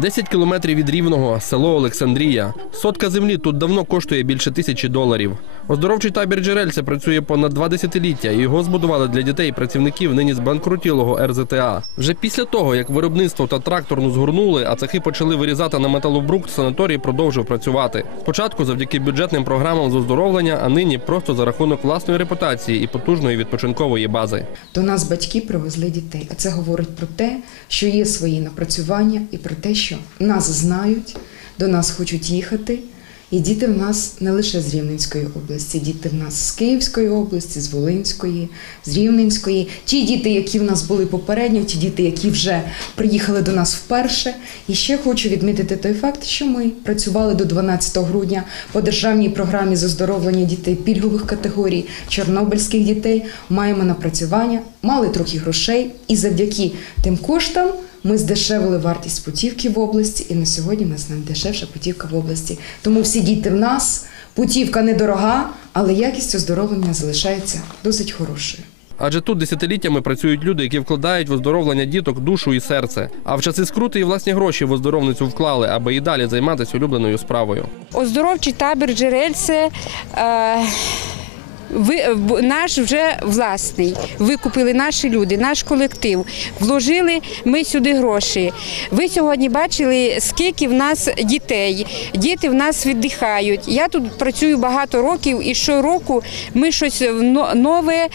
10 кілометрів від Рівного, село Олександрія. Сотка землі тут давно коштує більше тисячі доларів. Оздоровчий табір Джерельце працює понад два десятиліття, його збудували для дітей працівників нині збанкрутілого РЗТА. Вже після того, як виробництво та тракторну згорнули, а цехи почали вирізати на металобрухт, санаторій продовжив працювати. Спочатку завдяки бюджетним програмам з оздоровлення, а нині просто за рахунок власної репутації і потужної відпочинкової бази. До нас батьки привезли дітей. А це говорить про те, що є свої напрацювання і про те, що нас знають, до нас хочуть їхати. І діти в нас не лише з Рівненської області, діти в нас з Київської області, з Волинської, з Рівненської. Ті діти, які в нас були попередньо, ті діти, які вже приїхали до нас вперше. І ще хочу відмітити той факт, що ми працювали до 12 грудня по державній програмі з оздоровлення дітей пільгових категорій, чорнобильських дітей. Маємо напрацювання, мали трохи грошей, і завдяки тим коштам. Ми здешевили вартість путівки в області, і на сьогодні у нас найдешевша путівка в області. Тому всі діти в нас, путівка недорога, але якість оздоровлення залишається досить хорошою. Адже тут десятиліттями працюють люди, які вкладають в оздоровлення діток душу і серце. А в часи скрути і власні гроші в оздоровницю вклали, аби і далі займатися улюбленою справою. Оздоровчий табір Джерельце. Е, ви, наш вже власний. Викупили наші люди, наш колектив. Вложили ми сюди гроші. Ви сьогодні бачили, скільки в нас дітей. Діти в нас віддихають. Я тут працюю багато років, і щороку ми щось нове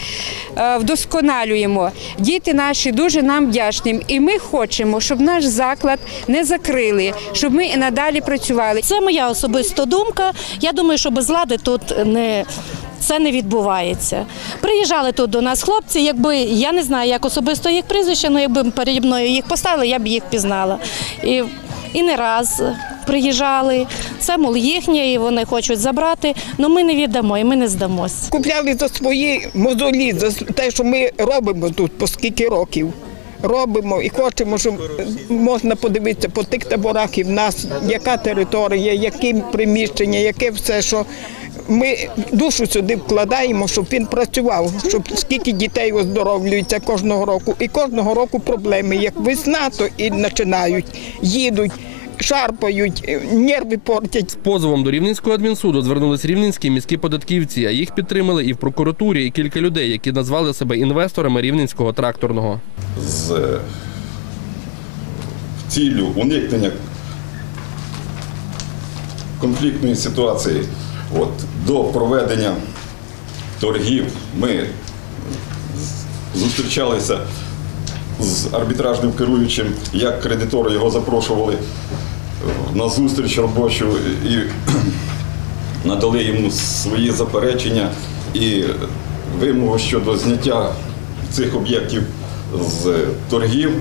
е, вдосконалюємо. Діти наші дуже нам вдячні. І ми хочемо, щоб наш заклад не закрили, щоб ми і надалі працювали. Це моя особиста думка. Я думаю, що без влади тут не. Це не відбувається. Приїжджали тут до нас хлопці. Якби я не знаю, як особисто їх прізвище, але якби переді мною їх поставили, я б їх пізнала. І, і не раз приїжджали. Це мол їхнє, і вони хочуть забрати. але ми не віддамо і ми не здамось. Купляли за свої мозолі, за те, що ми робимо тут по скільки років. Робимо і хочемо, щоб можна подивитися по тих таборах і в нас, яка територія, які приміщення, яке все, що ми душу сюди вкладаємо, щоб він працював, щоб скільки дітей оздоровлюється кожного року. І кожного року проблеми. Як весна, то і починають, їдуть, шарпають, нерви портять. З позовом до Рівненського адмінсуду звернулись рівненські міські податківці, а їх підтримали і в прокуратурі, і кілька людей, які назвали себе інвесторами рівненського тракторного. з е, ціллю уникнення конфліктної ситуації от, до проведення торгів ми зустрічалися з арбітражним керуючим, як кредитори його запрошували е, на зустріч робочу і надали йому свої заперечення і вимогу щодо зняття цих об'єктів з торгів.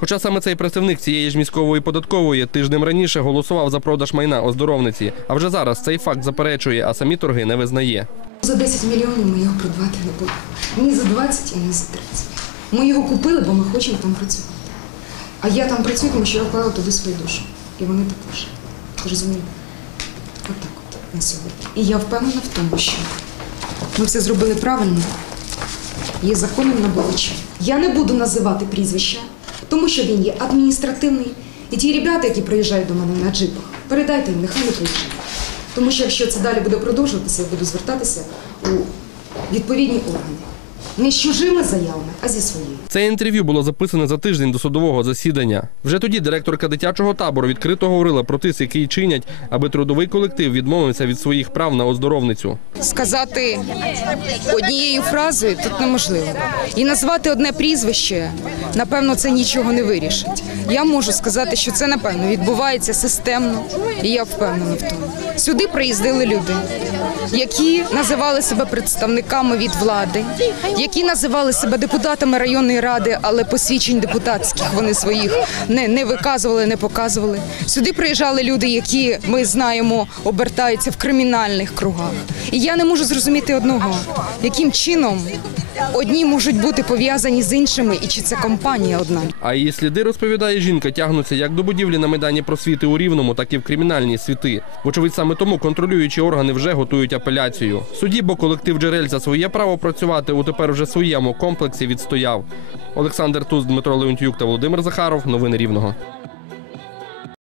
Хоча саме цей представник цієї ж міськової податкової тижнем раніше голосував за продаж майна оздоровниці, а вже зараз цей факт заперечує, а самі торги не визнає. За 10 мільйонів ми його продавати не будемо. Ні за 20 і ні за 30. Ми його купили, бо ми хочемо там працювати. А я там працюю, тому що я вклала туди свою душу. І вони також. Розумієте? Отак от на сьогодні. І я впевнена в тому, що ми все зробили правильно. Є законним набувачем. Я не буду називати прізвища, тому що він є адміністративний. І ті ребята, які приїжджають до мене на джипах, передайте їм, нехай не приїжджають. Тому що якщо це далі буде продовжуватися, я буду звертатися у відповідні органи. Не з чужими заявами, а зі своїми. Це інтерв'ю було записане за тиждень до судового засідання. Вже тоді директорка дитячого табору відкрито говорила про тиск, який чинять, аби трудовий колектив відмовився від своїх прав на оздоровницю. Сказати однією фразою тут неможливо. І назвати одне прізвище, напевно, це нічого не вирішить. Я можу сказати, що це напевно відбувається системно, і я впевнена в тому. Сюди приїздили люди, які називали себе представниками від влади, які називали себе депутатами районної ради, але посвідчень депутатських вони своїх не, не виказували, не показували. Сюди приїжджали люди, які ми знаємо обертаються в кримінальних кругах. І я не можу зрозуміти одного, яким чином одні можуть бути пов'язані з іншими, і чи це компанія одна. А її сліди, розповідає жінка, тягнуться як до будівлі на майдані просвіти у Рівному, так і в кримінальні світи. Вочевидь, саме тому контролюючі органи вже готують апеляцію. Суді, бо колектив джерель за своє право працювати у тепер уже своєму комплексі відстояв. Олександр Туз, Дмитро Леонтьюк та Володимир Захаров. Новини Рівного.